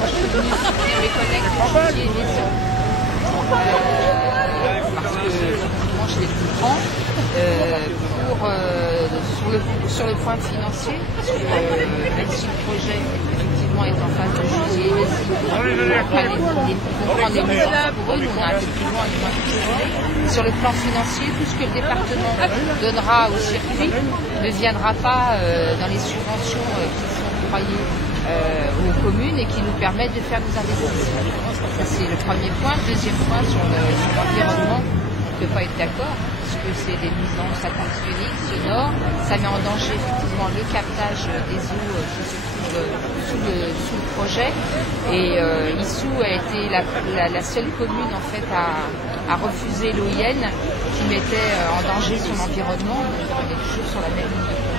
moi je suis venue soutenir mes collègues du chantier Maison. Parce que effectivement je les comprends. Sur le point financier, parce que même si le projet effectivement est en phase de chantier, ils vont prendre des mesures pour eux, nous on a un peu plus loin, sur le plan financier, tout ce que le département donnera au circuit ne viendra pas dans les subventions qui sont octroyées aux communes et qui nous permettent de faire nos investissements. Ça c'est le premier point. Le deuxième point sur l'environnement, on ne peut pas être d'accord. Que c'est des nuisances atmosphériques, sonores, ça met en danger effectivement le captage des eaux qui se trouvent sous le projet. Et Issou a été la seule commune en fait à refuser l'OIN qui mettait en danger son environnement. Donc on est toujours sur la même ligne de conduite.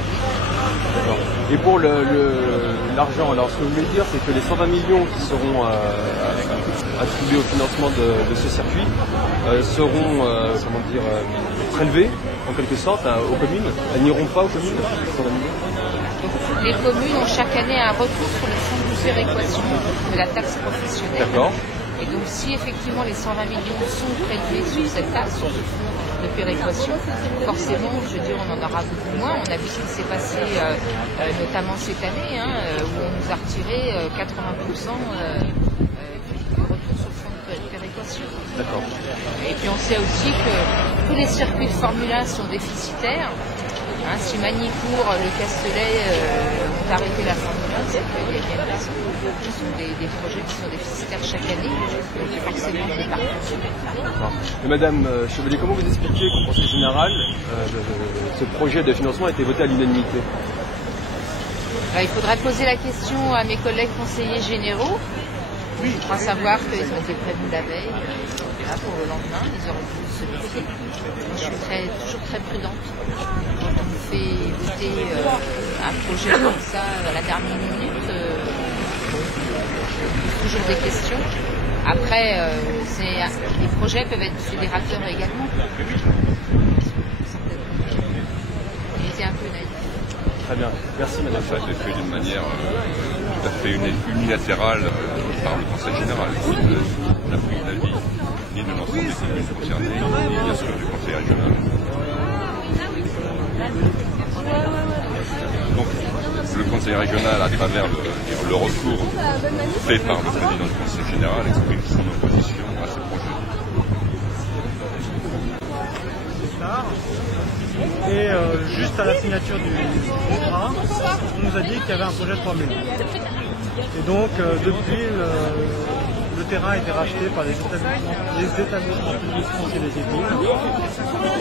Et pour l'argent, alors ce que vous voulez dire, c'est que les 120 millions qui seront attribués au financement de ce circuit seront prélevés en quelque sorte aux communes. Elles n'iront pas aux communes, les 120 millions. Donc, les communes ont chaque année un retour sur le fonds de péréquation de la taxe professionnelle. D'accord. Et donc si effectivement les 120 millions sont prélevés sur cette taxe, sur ce fonds de péréquation, forcément, je veux dire, on en aura beaucoup moins. On a vu ce qui s'est passé notamment cette année, où on nous a retiré 80% du retour sur le fonds de péréquation. D'accord. Et puis on sait aussi que tous les circuits de Formule 1 sont déficitaires. Si Magny-Cours, le Castellet ont arrêté la Formule 1, c'est qu'il y a bien raison. Ce sont des projets qui sont déficitaires chaque année, donc forcément c'est parti. Et Madame Chevalier, comment vous expliquez qu'au Conseil général, ce projet de financement a été voté à l'unanimité? Il faudrait poser la question à mes collègues conseillers généraux. Oui. Je crois savoir qu'ils ont été prévenus la veille. Là, pour le lendemain, ils auraient pu se méfier. Moi, je suis toujours très prudente. Quand on me fait voter un projet comme ça à la dernière minute, toujours des questions. Après, les projets peuvent être fédérateurs également. J'étais un peu naïf. Très bien. Merci Madame. Ça a été fait d'une manière tout à fait unilatérale par le Conseil général. On a pris l'avis ni de l'ensemble des communes concernées, ni bien sûr du Conseil régional. Donc le Conseil régional, à travers le recours fait par le président du Conseil général, exprime son opposition à ce projet. Et juste à la signature du contrat, on nous a dit qu'il y avait un projet de 3 millions. Et donc depuis, le terrain a été racheté par les établissements publics fonciers des villes.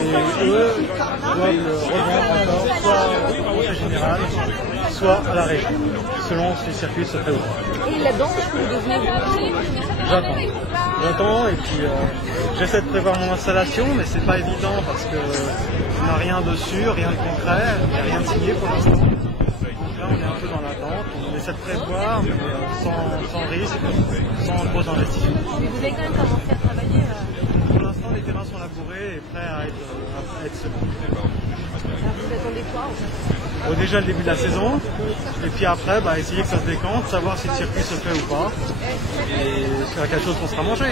Et eux doivent le revendre encore soit au Conseil général, soit à la région, selon si le circuit se fait ou pas. Et là-dedans, est-ce que vous devenez J'attends et puis j'essaie de prévoir mon installation, mais c'est pas évident parce que on n'a rien dessus, rien de concret, il n'y a rien de signé pour l'instant. Donc là on est un peu dans l'attente, on essaie de prévoir, mais sans risque, sans gros investissements. Mais vous avez quand même commencé à travailler Pour l'instant les terrains sont labourés et prêts à être semés. Vous attendez quoi en fait? Déjà le début de la saison, et puis après essayer que ça se décante, savoir si le circuit se fait ou pas, et c'est quelque chose qu'on sera mangé.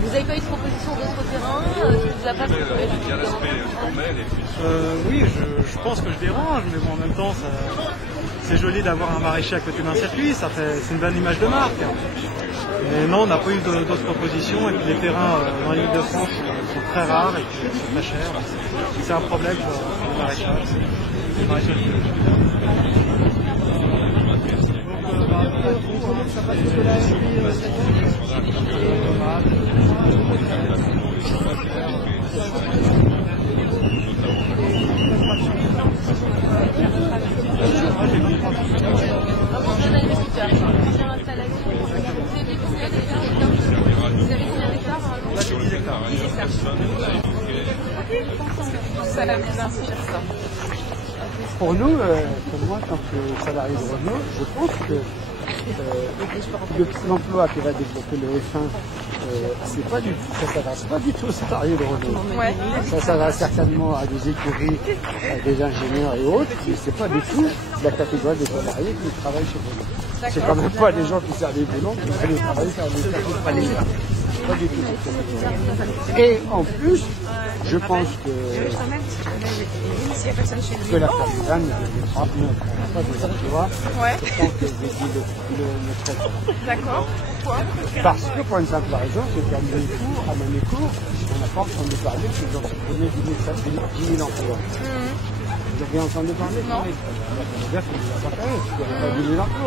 Vous n'avez pas eu de proposition d'autres terrains? Vous avez pas Oui, je pense que je dérange, mais bon, en même temps, c'est joli d'avoir un maraîcher à côté d'un circuit, c'est une belle image de marque. Mais non, on n'a pas eu d'autres propositions, et puis les terrains dans l'île de France sont très rares et puis sont très chers. C'est un problème pour les maraîchage. Comment ça passe jusque-là? Pour nous, pour moi, en tant que salarié de Renault, je pense que l'emploi que va développer le F1, c'est pas du tout, ça s'adresse pas du tout aux salariés de Renault. Ouais. Ça s'adresse certainement à des écuries, à des ingénieurs et autres, mais c'est pas du tout la catégorie des salariés qui travaillent chez Renault. C'est quand même pas des gens qui servent des boulons qui vont aller travailler sur des catégories. Pas du tout. Et en plus, je pense que la partisane ne pas des emplois autant que le traitement. D'accord. Pourquoi? Parce que pour une simple raison, c'est qu'à Manécourt, on n'a pas entendu parler que ils ont supprimé 10 000 emplois. Vous avez entendu parler? Non.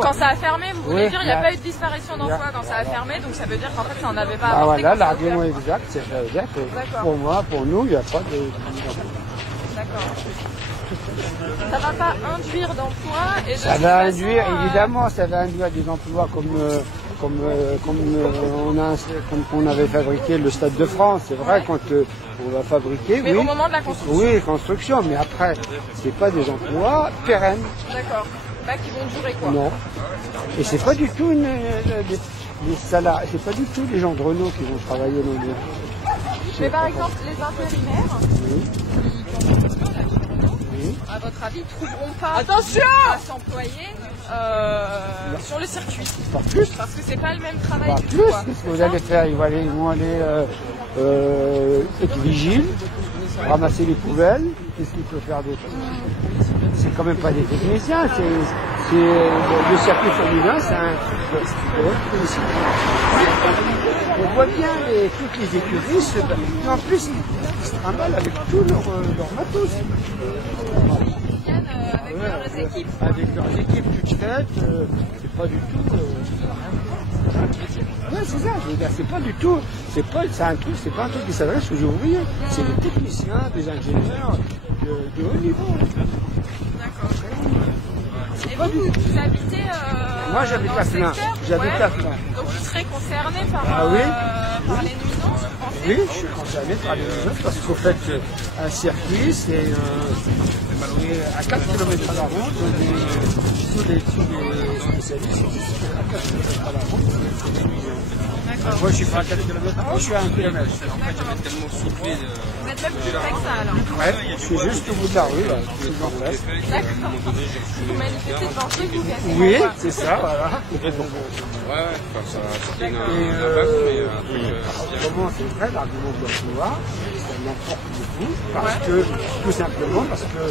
Quand ça a fermé, vous voulez dire il n'y a pas eu de disparition d'emploi quand ça a fermé, donc ça veut dire qu'en fait ça n'en avait pas apporté. apporté. Voilà, l'argument exact, c'est ça veut dire que pour moi, pour nous, il n'y a pas de 10 000 emplois. D'accord. Ça ne va pas induire d'emplois et de ça va induire, évidemment, ça va induire des emplois comme on avait fabriqué le Stade de France. C'est vrai, quand on va fabriquer, mais oui. Au moment de la construction. Oui, construction, mais après, c'est pas des emplois pérennes. D'accord. Bah, qui vont durer quoi. Non. Et c'est pas du tout les salariés, c'est pas du tout les gens de Renault qui vont travailler dans les. Mais par exemple, les intérimaires, à votre avis, ne trouveront pas à s'employer sur le circuit. Pas plus. Parce que c'est pas le même travail. Pas plus. Qu'est-ce que vous allez faire? Ils vont aller être vigiles, ramasser les poubelles. Qu'est-ce qu'il peut faire d'autre? C'est quand même pas des techniciens. Le circuit Formule 1, c'est un. On voit bien toutes les écuries se battent. En plus, ils se trimballent avec tout leur matos. Avec leurs équipes toutes faites, c'est pas du tout. Ouais, c'est ça, je veux dire, c'est pas du tout. C'est pas un truc qui s'adresse aux ouvriers. C'est des techniciens, des ingénieurs de haut niveau. D'accord. Et vous habitez moi, j'habite à Flins. J'habite à Flins. Donc vous serez concerné par, par les nuisances, vous pensez? Oui, je suis concerné par les nuisances parce qu'au fait, un circuit, c'est à 4 km à la ronde, tous les spécialistes à 4 km à la ronde. Moi, je suis pas à 4 km à la ronde, je suis à 1 km. Vous êtes même plus près que ça alors? Plus près, je suis juste au bout de la rue, là. D'accord. Vous manifestez devant chez vous, quasiment. Oui, c'est ça, voilà. Comment c'est vrai, l'argument de l'emploi, ça l'emporte beaucoup, tout simplement parce que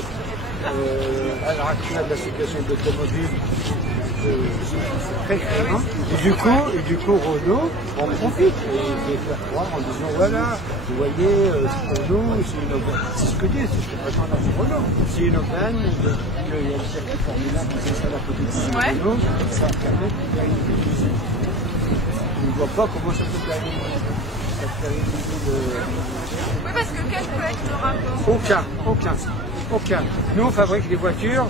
à l'heure actuelle, la situation de l'automobile, c'est très craint. Et du coup, Renault en profite et faire croire en disant voilà, vous voyez, pour nous, c'est une aubaine. C'est ce que dit, c'est ce que prétend Renault. C'est une aubaine, qu'il y a une certaine Formule 1 qui s'installe à côté de Renault, ça permet de faire une usine. On ne voit pas comment ça peut faire une usine. Oui, parce que quel peut être le rapport? Aucun. Nous, on fabrique des voitures.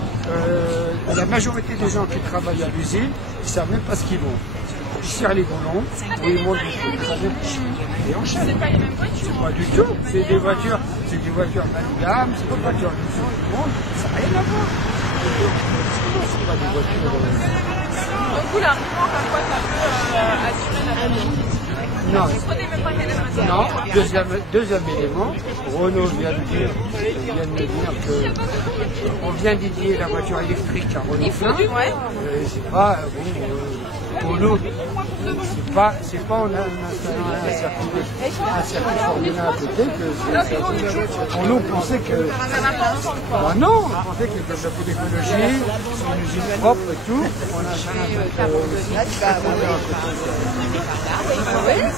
La majorité des gens qui travaillent à l'usine, ils ne savent même pas ce qu'ils vont. Ils tirent les boulons, ils montent et enchaînent. C'est pas les mêmes voitures? Pas du tout. C'est des voitures bas de gamme, c'est des voitures du monde. Ça n'a rien à voir. C'est pas des voitures. Donc, vous, l'argument, parfois, ça peut assurer la mobilité. Non. Non. Deuxième élément, Renault vient de dire qu'on vient dédier la voiture électrique à Renault Flins. C'est pas Renault. C'est pas on a un circuit Formule 1 à côté que on nous pensait que non, on pensait que le chapeau d'écologie, une usine propre et tout, on a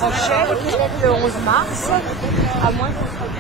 prochaine, peut-être le 11 mars, à moins qu'on soit